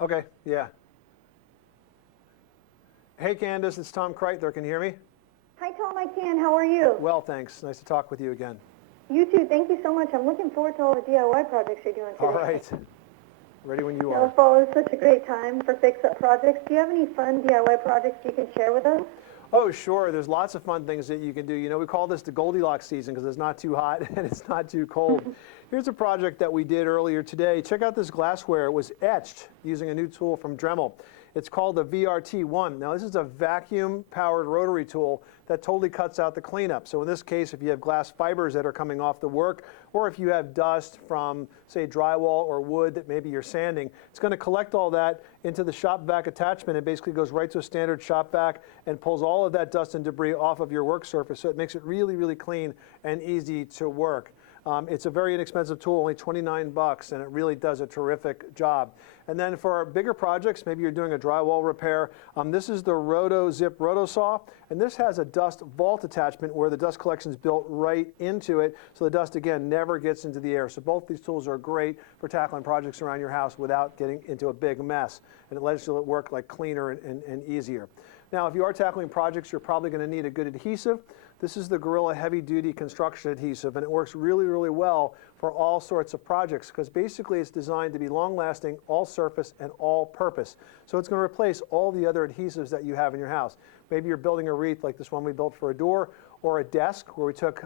Okay, yeah. Hey Candace, it's Tom Kraeutler. Can you hear me? Hi Tom, I can. How are you? Well, thanks. Nice to talk with you again. You too. Thank you so much. I'm looking forward to all the DIY projects you're doing today. All right. Ready when you Now, are. fall is such a great time for fix-up projects. Do you have any fun DIY projects you can share with us? Oh, sure. There's lots of fun things that you can do. You know, we call this the Goldilocks season because it's not too hot and it's not too cold. Here's a project that we did earlier today. Check out this glassware. It was etched using a new tool from Dremel. It's called the VRT1. Now, this is a vacuum-powered rotary tool that totally cuts out the cleanup. So in this case, if you have glass fibers that are coming off the work, or if you have dust from, say, drywall or wood that maybe you're sanding, it's going to collect all that into the shop vac attachment. It basically goes right to a standard shop vac and pulls all of that dust and debris off of your work surface. So it makes it really, really clean and easy to work. It's a very inexpensive tool, only 29 bucks, and it really does a terrific job. And then for bigger projects, maybe you're doing a drywall repair, this is the Roto-Zip Rotosaw, and this has a dust vault attachment where the dust collection is built right into it, so the dust, again, never gets into the air. So both these tools are great for tackling projects around your house without getting into a big mess, and it lets you work like cleaner and easier. Now, if you are tackling projects, you're probably going to need a good adhesive. This is the Gorilla Heavy Duty Construction Adhesive, and it works really, really well for all sorts of projects because basically it's designed to be long-lasting, all-surface, and all-purpose. So it's going to replace all the other adhesives that you have in your house. Maybe you're building a wreath like this one we built for a door, or a desk where we took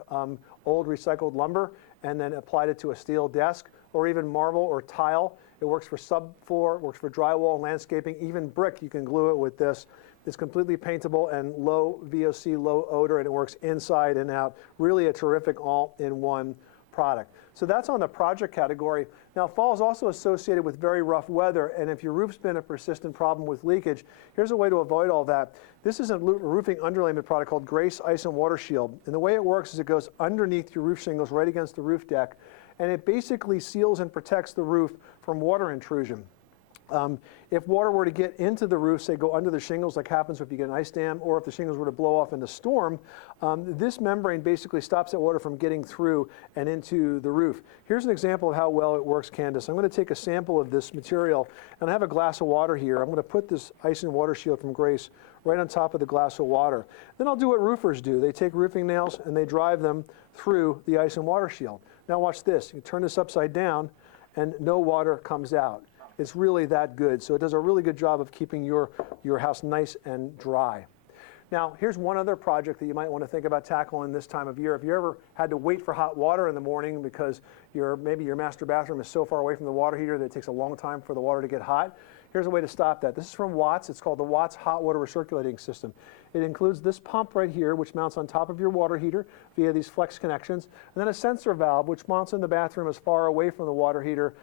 old recycled lumber and then applied it to a steel desk, or even marble or tile. It works for subfloor, works for drywall, landscaping, even brick. You can glue it with this. It's completely paintable and low VOC, low odor, and it works inside and out. Really a terrific all-in-one product. So that's on the project category. Now, fall is also associated with very rough weather, and if your roof's been a persistent problem with leakage, here's a way to avoid all that. This is a roofing underlayment product called Grace Ice and Water Shield, and the way it works is it goes underneath your roof shingles right against the roof deck, and it basically seals and protects the roof from water intrusion. If water were to get into the roof, say go under the shingles like happens if you get an ice dam, or if the shingles were to blow off in the storm, this membrane basically stops that water from getting through and into the roof. Here's an example of how well it works, Candace. I'm going to take a sample of this material, and I have a glass of water here. I'm going to put this ice and water shield from Grace right on top of the glass of water. Then I'll do what roofers do. They take roofing nails and they drive them through the ice and water shield. Now watch this. You turn this upside down and no water comes out. It's really that good. So it does a really good job of keeping your house nice and dry. Now, here's one other project that you might want to think about tackling this time of year. If you ever had to wait for hot water in the morning because maybe your master bathroom is so far away from the water heater that it takes a long time for the water to get hot, here's a way to stop that. This is from Watts. It's called the Watts Hot Water Recirculating System. It includes this pump right here, which mounts on top of your water heater via these flex connections, and then a sensor valve, which mounts in the bathroom as far away from the water heater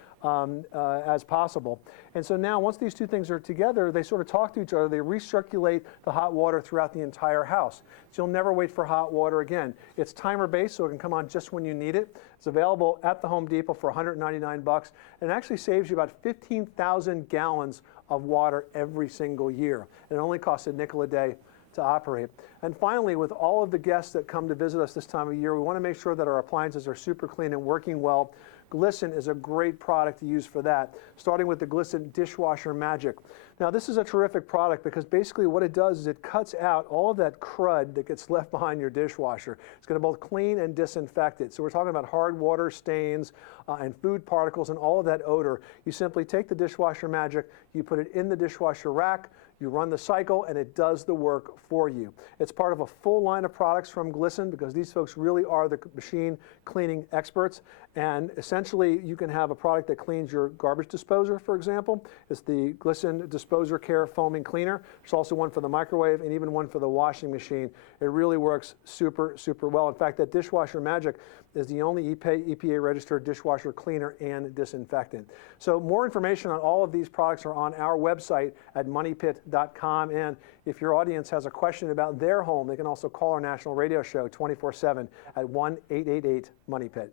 as possible. And so now, once these two things are together, they sort of talk to each other. They recirculate the hot water throughout the entire house. So you'll never wait for hot water again. It's timer-based, so it can come on just when you need it. It's available at the Home Depot for 199 bucks, and it actually saves you about 15,000 gallons of water every single year. And it only costs a nickel a day to operate. And finally, with all of the guests that come to visit us this time of year, we want to make sure that our appliances are super clean and working well. Glisten is a great product to use for that, starting with the Glisten Dishwasher Magic. Now, this is a terrific product because basically what it does is it cuts out all of that crud that gets left behind your dishwasher. It's going to both clean and disinfect it. So we're talking about hard water stains and food particles and all of that odor. You simply take the Dishwasher Magic, you put it in the dishwasher rack, you run the cycle, and it does the work for you. It's part of a full line of products from Glisten because these folks really are the machine cleaning experts. And essentially, you can have a product that cleans your garbage disposer, for example. It's the Glisten Disposer Care Foaming Cleaner. There's also one for the microwave and even one for the washing machine. It really works super, super well. In fact, that Dishwasher Magic is the only EPA-registered dishwasher cleaner and disinfectant. So more information on all of these products are on our website at moneypit.com. And if your audience has a question about their home, they can also call our national radio show 24/7 at 1-888-MONEYPIT.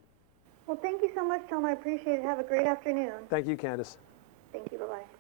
Well, thank you so much, Tom. I appreciate it. Have a great afternoon. Thank you, Candace. Thank you. Bye-bye.